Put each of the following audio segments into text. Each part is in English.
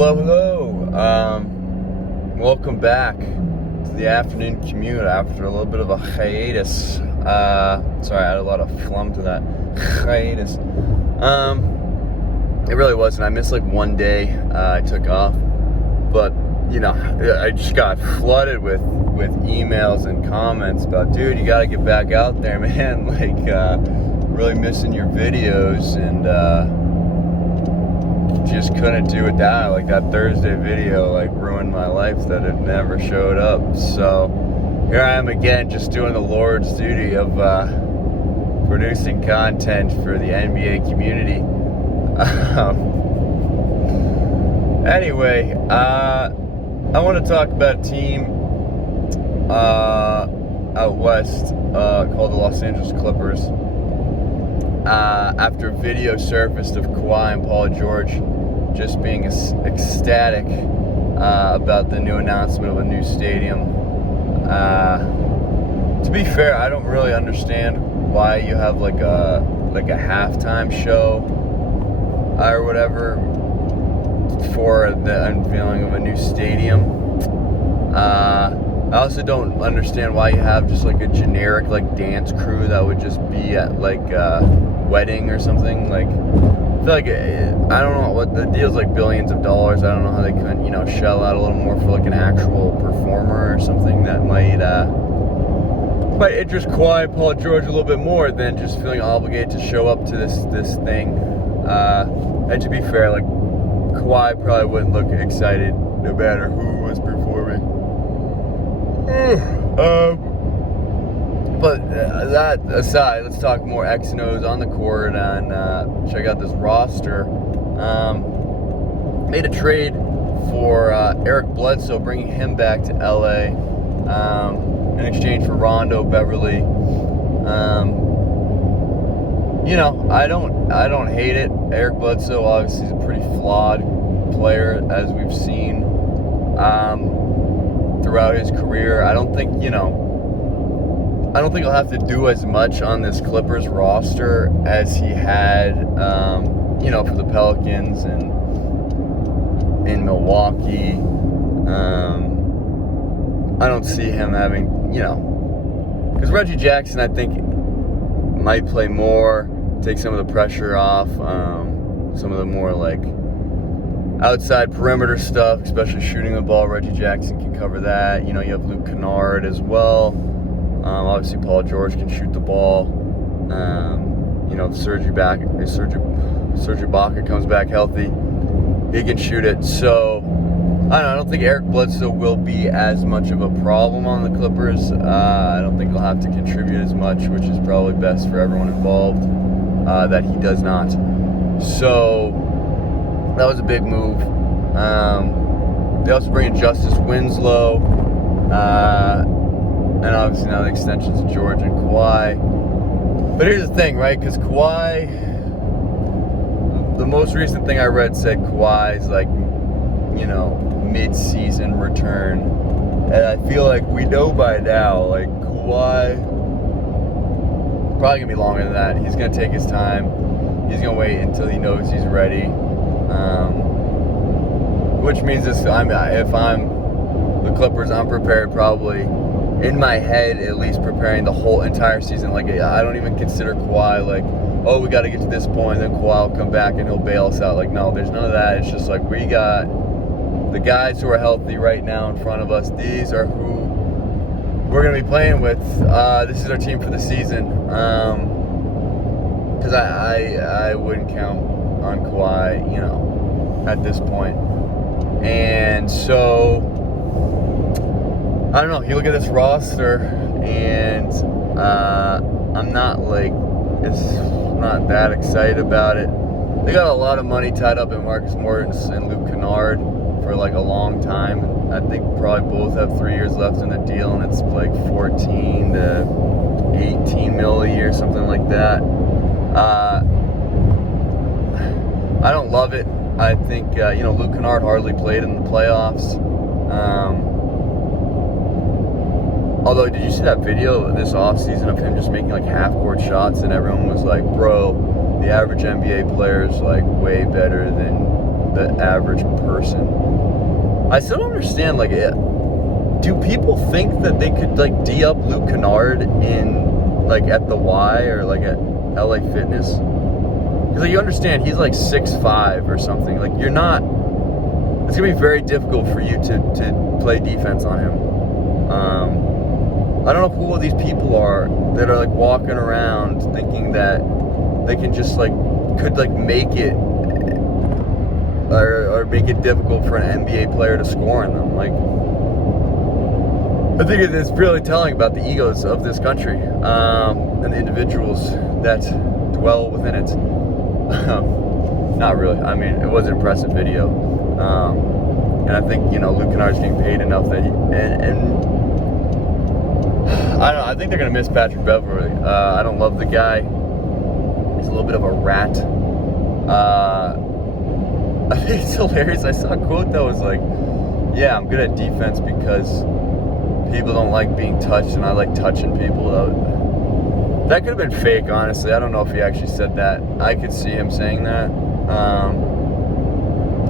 Hello. Welcome back to the afternoon commute after a little bit of a hiatus. Sorry, I had a lot of phlegm to that hiatus. It really wasn't. I missed like one day. I took off, but I just got flooded with emails and comments about, dude, you got to get back out there, man. Really missing your videos and. Just couldn't do it down. Like that Thursday video ruined my life that it never showed up. So here I am again, just doing the Lord's duty of producing content for the NBA community. Anyway, I want to talk about a team out west called the Los Angeles Clippers. After video surfaced of Kawhi and Paul George just being ecstatic about the new announcement of a new stadium. To be fair, I don't really understand why you have like a halftime show or whatever for the unveiling of a new stadium. I also don't understand why you have just like a generic dance crew that would just be at a wedding or something. I feel like I don't know what the deal's, billions of dollars. I don't know how they couldn't shell out a little more for an actual performer or something that might interest Kawhi and Paul George a little bit more than just feeling obligated to show up to this thing. And to be fair, Kawhi probably wouldn't look excited no matter who was performing. But that aside, let's talk more X and O's on the court and check out this roster. Made a trade for Eric Bledsoe, bringing him back to LA in exchange for Rondo Beverly. I don't hate it. Eric Bledsoe obviously is a pretty flawed player, as we've seen throughout his career. I don't think he'll have to do as much on this Clippers roster as he had, for the Pelicans and in Milwaukee. I don't see him having, because Reggie Jackson, I think, might play more, take some of the pressure off, some of the more outside perimeter stuff, especially shooting the ball. Reggie Jackson can cover that. You have Luke Kennard as well. Obviously, Paul George can shoot the ball. If Serge Ibaka comes back healthy, he can shoot it. So, I don't think Eric Bledsoe will be as much of a problem on the Clippers. I don't think he'll have to contribute as much, which is probably best for everyone involved, that he does not. So, that was a big move. They also bring in Justice Winslow. And obviously now the extensions of George and Kawhi. But here's the thing, right? Because Kawhi, the most recent thing I read said Kawhi's mid-season return. And I feel like we know by now, Kawhi, probably going to be longer than that. He's going to take his time. He's going to wait until he knows he's ready. Which means if I'm the Clippers, I'm prepared probably, in my head, at least preparing the whole entire season. I don't even consider Kawhi we got to get to this point, then Kawhi will come back and he'll bail us out. No, there's none of that. It's just we got the guys who are healthy right now in front of us. These are who we're going to be playing with. This is our team for the season. Because I wouldn't count on Kawhi, at this point. And so, I don't know. You look at this roster, and I'm not not that excited about it. They got a lot of money tied up in Marcus Morris and Luke Kennard for a long time. I think probably both have 3 years left in the deal, and it's 14 to 18 mil a year, something like that. I don't love it. I think Luke Kennard hardly played in the playoffs. Although, did you see that video this offseason of him just making half-court shots, and everyone was bro, the average NBA player is way better than the average person. I still don't understand, like, do people think that they could, like, D-up Luke Kennard in, like, at the Y or, like, at LA Fitness? Because, like, you understand, he's, like, 6'5" or something. Like, you're not... It's going to be very difficult for you to play defense on him. I don't know who all these people are that are, like, walking around thinking that they can just, like, could, like, make it... Or make it difficult for an NBA player to score on them. Like, I think it's really telling about the egos of this country and the individuals that dwell within it. Not really. I mean, it was an impressive video, and I think Luke Kennard's getting paid enough that and I don't know. I think they're gonna miss Patrick Beverley. I don't love the guy. He's a little bit of a rat. I think it's hilarious. I saw a quote that was like, yeah, I'm good at defense because people don't like being touched and I like touching people. That could have been fake, honestly. I don't know if he actually said that. I could see him saying that.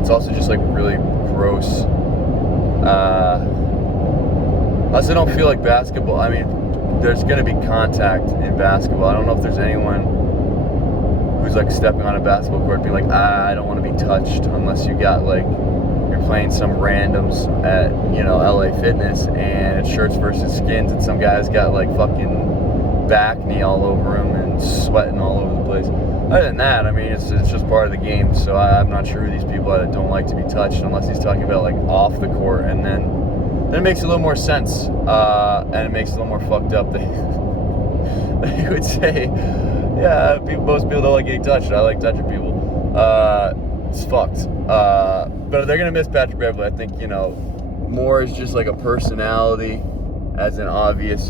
It's also just like really gross. I also don't feel like basketball. I mean, there's going to be contact in basketball. I don't know if there's anyone who's like stepping on a basketball court being like, I don't want to be touched, unless you got like, you're playing some randoms at, LA Fitness and it's shirts versus skins and some guy's got like fucking back knee all over him and sweating all over the place. Other than that, I mean, it's just part of the game, so I'm not sure who these people are that don't like to be touched, unless he's talking about like off the court, and then it makes a little more sense, and it makes it a little more fucked up that he would say, yeah, most people don't like getting touched. I like touching people. It's fucked. But they're going to miss Patrick Beverley. I think, Moore is just like a personality as an obvious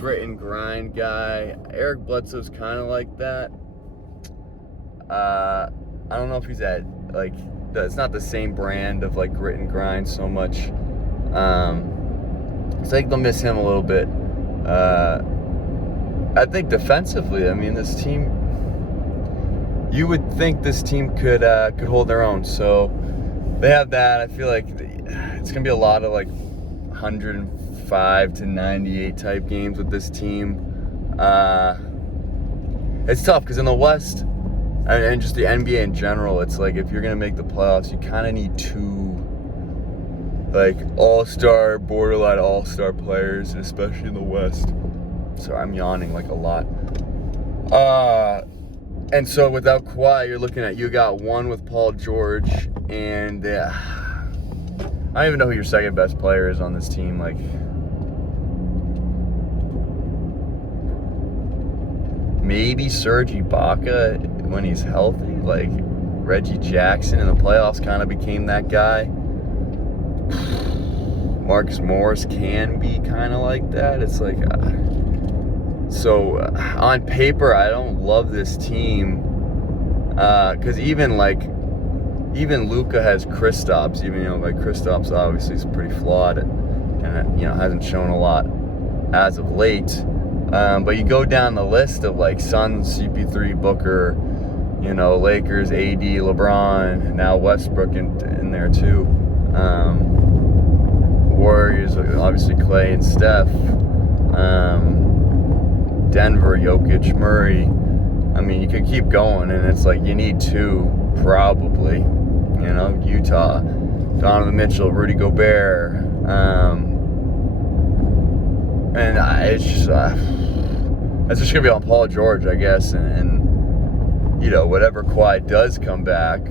grit and grind guy. Eric Bledsoe's kind of like that. I don't know if he's at, like, it's not the same brand of, like, grit and grind so much. So I think they'll miss him a little bit. I think defensively, I mean, this team, you would think this team could hold their own. So they have that. I feel like it's going to be a lot of like 105 to 98 type games with this team. It's tough because in the West and just the NBA in general, it's like if you're going to make the playoffs, you kind of need two like all-star, borderline all-star players, especially in the West. Sorry, I'm yawning like a lot. And so without Kawhi, you're looking at, you got one with Paul George, and I don't even know who your second best player is on this team. Like, maybe Serge Ibaka when he's healthy. Like, Reggie Jackson in the playoffs kind of became that guy. Marcus Morris can be kind of like that. It's like... So on paper, I don't love this team because even Luka has Kristaps. Even like Kristaps obviously is pretty flawed and hasn't shown a lot as of late. But you go down the list of like Suns, CP3, Booker, Lakers, AD, LeBron, now Westbrook in there too. Warriors, obviously Clay and Steph. Denver, Jokic, Murray. I mean, you could keep going, and it's like you need two, probably. Utah, Donovan Mitchell, Rudy Gobert. And it's just gonna be on Paul George, I guess. And whatever Kawhi does come back,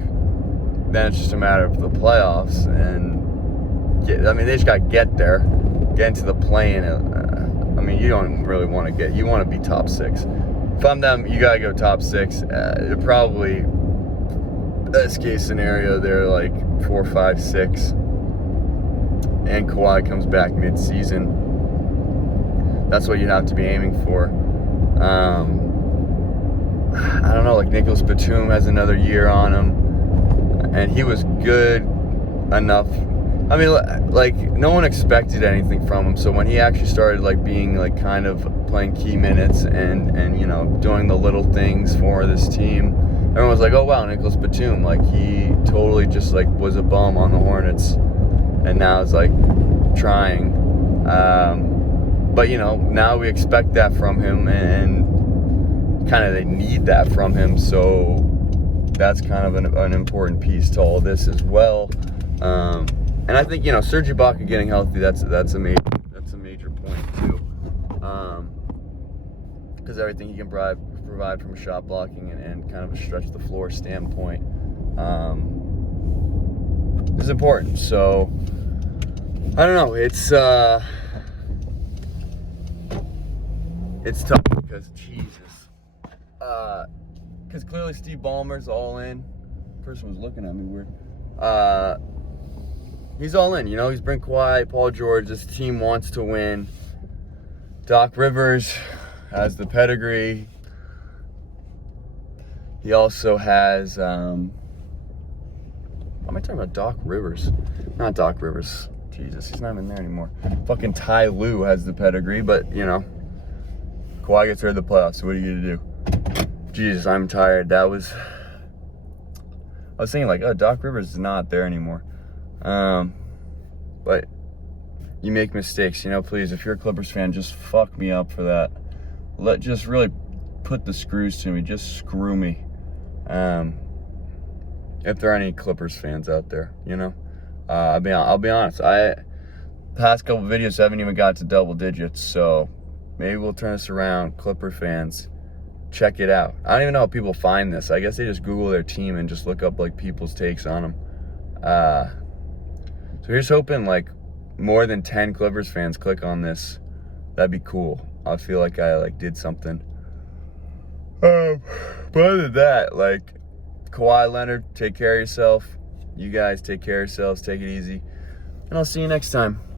then it's just a matter of the playoffs. And they just gotta get there, get into the play-in. I mean, you don't really want to you want to be top 6. If I'm them, you got to go top 6. They're probably, best case scenario, they're like 4, 5, 6. And Kawhi comes back mid-season. That's what you have to be aiming for. I don't know, like Nicholas Batum has another year on him. And he was good enough. I mean, like, no one expected anything from him, so when he actually started, like, being, like, kind of playing key minutes and doing the little things for this team, everyone was like, oh wow, Nicholas Batum, like he totally just like was a bum on the Hornets, and now is like trying. But you know, now we expect that from him, and kind of they need that from him. So that's kind of an important piece to all this as well. And I think, you know, Serge Ibaka getting healthy, that's a major point too. Because everything he can provide from a shot blocking and kind of a stretch the floor standpoint is important. So I don't know. It's tough because Jesus. Because clearly Steve Ballmer's all in. Person was looking at me weird. He's all in. You know, he's been quiet. Paul George. This team wants to win. Doc Rivers has the pedigree. He also has. Why am I talking about Doc Rivers? Not Doc Rivers. Jesus, he's not even there anymore. Fucking Ty Lue has the pedigree, but you know, Kawhi gets rid of the playoffs. So what are you gonna do? Jesus, I'm tired. I was thinking like, oh, Doc Rivers is not there anymore. But you make mistakes, you know, please, if you're a Clippers fan, just fuck me up for that. Just really put the screws to me. Just screw me. If there are any Clippers fans out there, you know. I'll be honest. Past couple videos haven't even got to double digits, so maybe we'll turn this around. Clipper fans, check it out. I don't even know how people find this. I guess they just Google their team and just look up like people's takes on them. So here's hoping like more than 10 Clippers fans click on this. That'd be cool. I feel like I like did something. But other than that, like Kawhi Leonard, take care of yourself. You guys take care of yourselves. Take it easy. And I'll see you next time.